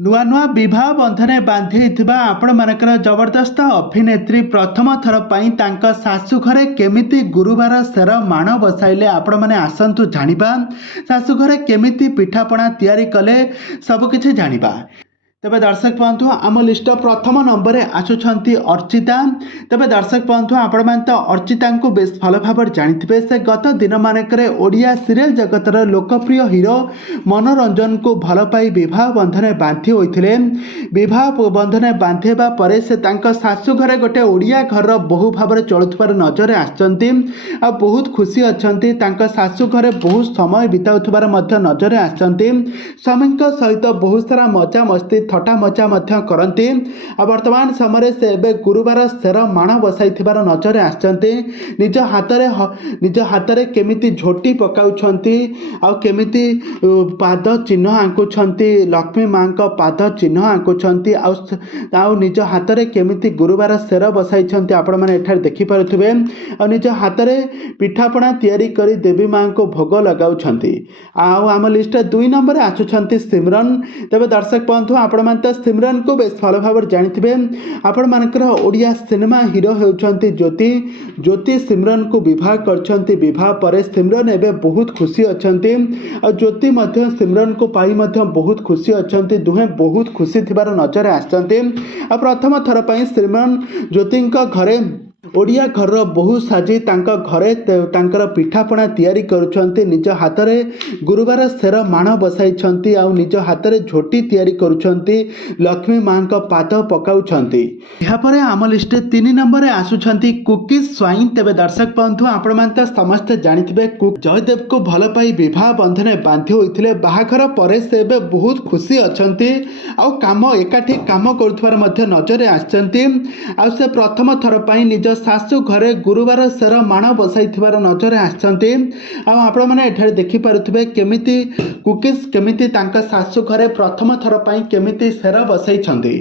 नुआ नुआ विवाह बंधन बांधि आपण मानकर जबरदस्त अभिनेत्री प्रथम थर पर शाशु घरे केमिति गुरुवार सेर माण बसाइले आपण मैंने आसतु जानिबा। शाशु घरे केमिति पिठापणा तैयारी कले सबकिछि जानिबा। तेबे दर्शक बंधु आम लिस्ट प्रथम नंबर आसुंच अर्चिता। तेबे दर्शक बंधु आपण मैंने तो अर्चिता को बेस भल भाव जानिथिबे। से गत दिन मानकरे ओडिया सीरियल जगतर लोकप्रिय हीरो मनोरंजन को भल पाई विवाह बंधन बांधि होइथिले। विवाह बंधन बांधेबा परे से तांका शाशु घरे गोटे ओडिया घर बहु भाव चलुथबार नजर आछंती आ बहुत खुशी अछंती। तांका शाशु घरे बहुत समय बिताउथबार मध्य नजर आछंती। स्वामी सहित बहुत सारा मजा मस्ती थटा मजा करती। वर्तमान समय से एबे गुरुवार सेर माण बसाई नजर आछंती। निज हाथ रे केमिति झोटी पकाउछंती आ केमिति पाद चिन्ह आंकुछंती। लक्ष्मी माँ का पाद चिन्ह आंकुछंती आ निज हाथ रे केमिति गुरुवार सेर बसाइछंती आपण माने एठार देखि पारुथिबे। आ निज हाथ रे पिठापणा तैयारी करी देवी माँ को भोग लगाउछंती। आम लिस्ट 2 नंबर आछुछंती सिमरन। तेबे दर्शक बंधु आपण माने तो सिमरन को बेस भल भाव जानिथिबे। आपण मानकर ओडिया सिनेमा हीरो हेउछंती ज्योति। ज्योति सिमरन को विवाह करछंती। विवाह परे सिमरन एबे बहुत खुशी अछंती और ज्योति मध्य सिमरन को पाई मध्य बहुत खुशी अछंती। दुहे बहुत खुशी थिबार नजर आछंती। प्रथम थर पई सिमरन ज्योति घरे ओडिया घर बहु साजी घरे तांकर पिठापणा तैयारी करुछंती। निज हाथ रे गुरुवार सेर माण बसाइछंती आ निज हाथ रे झोटी तैयारी करुछंती। लक्ष्मी माँ का पाद पकाउछंती। या परे आम लिस्ट 3 नंबर आसुछंती कुकी स्वाइन। तेबे दर्शक बंधु आपण माने समस्त जानिथिबे जयदेव को भल पाई विवाह बंधन बांधि होइथिले। बाहाघर परे से एबे बहुत खुशी अछंती आ काम एकाठी काम करुथबार मध्य नजर आछंती। आ से प्रथम थर पई निज शाशु घरे गुरुवार सेर माण बसाई नजर आछंती। आपण माने एठारे देखि पारुथिबे केमिति कुकीज केमिति तांका शाशु घरे प्रथम थर पई केमिति सेर बसाइछंती।